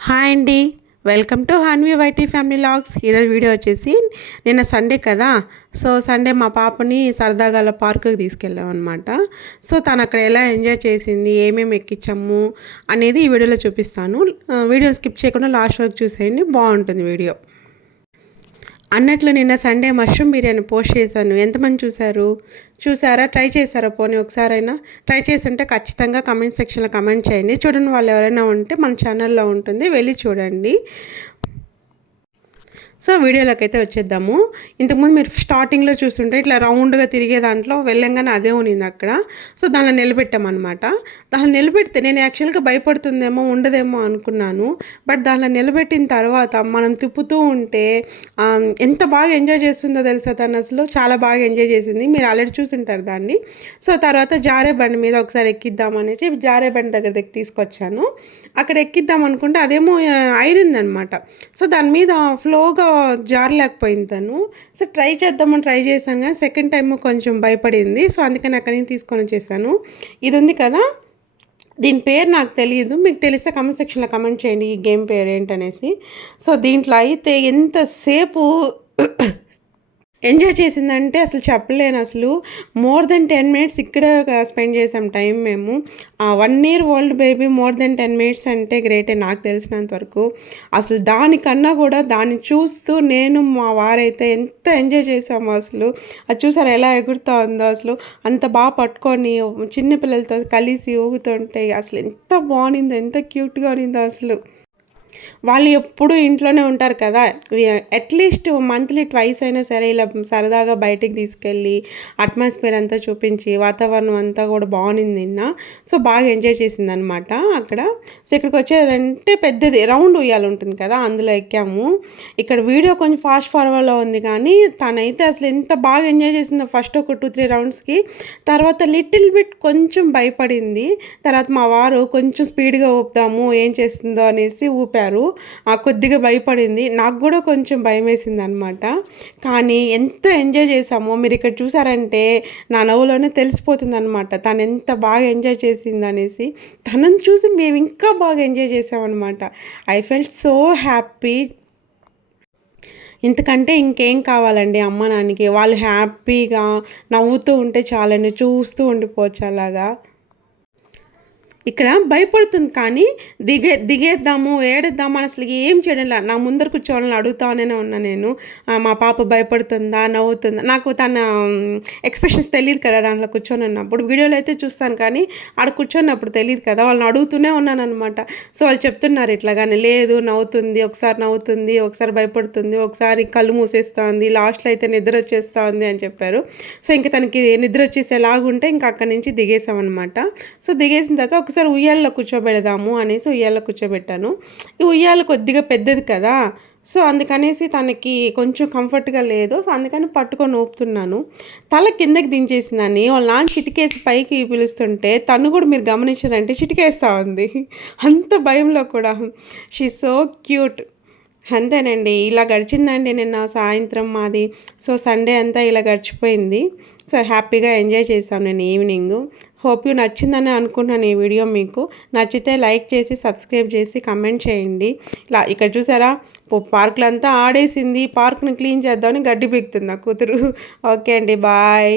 Hi అండి, welcome to Hanvi YT family vlogs. ఈరోజు video వచ్చేసి నిన్న సండే కదా. సో సండే మా పాపని సరదాగా అలా పార్కుకి తీసుకెళ్ళాం అనమాట. సో తను అక్కడ ఎలా ఎంజాయ్ చేసింది, ఏమేమి ఎక్కించాము అనేది ఈ వీడియోలో చూపిస్తాను. వీడియో స్కిప్ చేయకుండా లాస్ట్ వరకు చూసేయండి, బాగుంటుంది వీడియో. అన్నట్లు నిన్న సండే మష్రూమ్ బిర్యానీ పోస్ట్ చేశాను. ఎంతమంది చూసారా? ట్రై చేశారా? పోనీ ఒకసారైనా ట్రై చేస్తుంటే ఖచ్చితంగా కమెంట్ సెక్షన్లో కమెంట్ చేయండి. చూడండి వాళ్ళు ఎవరైనా ఉంటే మన ఛానల్లో ఉంటుంది, వెళ్ళి చూడండి. సో వీడియోలోకి అయితే వచ్చేద్దాము. ఇంతకుముందు మీరు స్టార్టింగ్లో చూస్తుంటే ఇట్లా రౌండ్గా తిరిగే దాంట్లో వెళ్ళంగానే అదే ఉన్నింది అక్కడ. సో దానిలో నిలబెట్టామన్నమాట. దానిలో నిలబెడితే నేను యాక్చువల్గా భయపడుతుందేమో ఉండదేమో అనుకున్నాను. బట్ దానిలో నిలబెట్టిన తర్వాత మనం తిప్పుతూ ఉంటే ఎంత బాగా ఎంజాయ్ చేస్తుందో తెలుసా తను. అసలు చాలా బాగా ఎంజాయ్ చేసింది. మీరు ఆల్రెడీ చూసుంటారు దాన్ని. సో తర్వాత జారే బండి మీద ఒకసారి ఎక్కిద్దాం అనేసి జారే బండి దగ్గరికి తీసుకొచ్చాను. అక్కడ ఎక్కిద్దాం అనుకుంటే అదేమో ఐరన్ అనమాట. సో దాని మీద ఫ్లోగా జారలేకపోయింది తను. సో ట్రై చేశాను కానీ సెకండ్ టైం కొంచెం భయపడింది. సో అందుకని అక్కడి నుంచి తీసుకొని వచ్చేసాను. ఇది ఉంది కదా, దీని పేరు నాకు తెలియదు, మీకు తెలిస్తే కమెంట్ సెక్షన్లో కమెంట్ చేయండి ఈ గేమ్ పేరు ఏంటనేసి. సో దీంట్లో అయితే ఎంతసేపు ఎంజాయ్ చేసిందంటే అసలు చెప్పలేను. అసలు మోర్ దెన్ 10 మినిట్స్ ఇక్కడే స్పెండ్ చేసాం టైం మేము. 1 year old baby more than 10 minutes అంటే గ్రేటే నాకు తెలిసినంత వరకు. అసలు దానికన్నా కూడా దాన్ని చూస్తూ నేను మా వారైతే ఎంత ఎంజాయ్ చేసాము అసలు. అది చూసారు ఎలా ఎగురుతూ ఉందో అసలు. అంత బాగా పట్టుకొని చిన్నపిల్లలతో కలిసి ఊగుతుంటే అసలు ఎంత బాగుండిందో, ఎంత క్యూట్గా ఉన్నిందో అసలు. వాళ్ళు ఎప్పుడూ ఇంట్లోనే ఉంటారు కదా. అట్లీస్ట్ మంత్లీ ట్వైస్ అయినా సరే ఇలా సరదాగా బయటికి తీసుకెళ్ళి అట్మాస్ఫియర్ అంతా చూపించి వాతావరణం అంతా కూడా బాగుంది నిన్న. సో బాగా ఎంజాయ్ చేసింది అనమాట అక్కడ. సో ఇక్కడికి వచ్చారంటే పెద్దది రౌండ్ ఉయ్యాలు ఉంటుంది కదా, అందులో ఎక్కాము. ఇక్కడ వీడియో కొంచెం ఫాస్ట్ ఫార్వర్డ్లో ఉంది కానీ తనైతే అసలు ఎంత బాగా ఎంజాయ్ చేసిందో ఫస్ట్ ఒక 2-3 రౌండ్స్కి. తర్వాత లిటిల్ బిట్ కొంచెం భయపడింది. తర్వాత మా వారు కొంచెం స్పీడ్గా ఊపుదాము ఏం చేస్తుందో అనేసి ఊపారు. కొద్దిగా భయపడింది. నాకు కూడా కొంచెం భయం వేసింది అనమాట. కానీ ఎంత ఎంజాయ్ చేసామో మీరు ఇక్కడ చూసారంటే నా నవ్వులోనే తెలిసిపోతుంది అనమాట తను ఎంత బాగా ఎంజాయ్ చేసింది అనేసి. తనని చూసి మేము ఇంకా బాగా ఎంజాయ్ చేసామన్నమాట. I felt so happy. ఇంతకంటే ఇంకేం కావాలండి అమ్మ నాన్నకి. వాళ్ళు హ్యాపీగా నవ్వుతూ ఉంటే చాలండి, చూస్తూ ఉండిపోవచ్చు అలాగా. ఇక్కడ భయపడుతుంది కానీ దిగేద్దాము ఏడేద్దాము అని అసలు ఏం చేయడంలా. నా ముందర కూర్చోవాలని అడుగుతానే ఉన్నా నేను. మా పాప భయపడుతుందా నవ్వుతుందా, నాకు తన ఎక్స్ప్రెషన్స్ తెలియదు కదా దాంట్లో కూర్చొని ఉన్నప్పుడు. వీడియోలో అయితే చూస్తాను కానీ ఆడ కూర్చొన్నప్పుడు తెలియదు కదా. వాళ్ళని అడుగుతూనే ఉన్నాను అనమాట. సో వాళ్ళు చెప్తున్నారు ఇట్లా కానీ లేదు నవ్వుతుంది, ఒకసారి భయపడుతుంది, ఒకసారి కళ్ళు మూసేస్తుంది, లాస్ట్లో అయితే నిద్ర వచ్చేస్తుంది అని చెప్పారు. సో ఇంకా తనకి నిద్ర వచ్చేసేలాగుంటే ఇంకా అక్కడి నుంచి దిగేసామన్నమాట. సో దిగేసిన తర్వాత ఒకసారి ఉయ్యాలలో కూర్చోబెడదాము అనేసి ఉయ్యాలలో కూర్చోబెట్టాను. ఈ ఉయ్యాల కొద్దిగా పెద్దది కదా, సో అందుకనేసి తనకి కొంచెం కంఫర్ట్గా లేదు. సో అందుకని పట్టుకొని ఊపుతున్నాను. తల కిందకి దించేసిందని వాళ్ళ నాన్న చిటికేసి పైకి పిలుస్తుంటే తను కూడా మీరు గమనించారంటే చిటికేస్తూ ఉంది. అంత భయంలో కూడా. She so cute. అంతేనండి, ఇలా గడిచిందండి నిన్న సాయంత్రం మాది. సో సండే అంతా ఇలా గడిచిపోయింది. సో హ్యాపీగా ఎంజాయ్ చేశాను నేను ఈవినింగ్. హోప్ యూ నచ్చిందని అనుకుంటున్నాను ఈ వీడియో. మీకు నచ్చితే లైక్ చేసి సబ్స్క్రైబ్ చేసి కమెంట్ చేయండి. ఇలా ఇక్కడ చూసారా పార్కులు అంతా ఆడేసింది. పార్క్ని క్లీన్ చేద్దామని గడ్డి పీకుతుంది నా కూతురు. ఓకే అండి, బాయ్.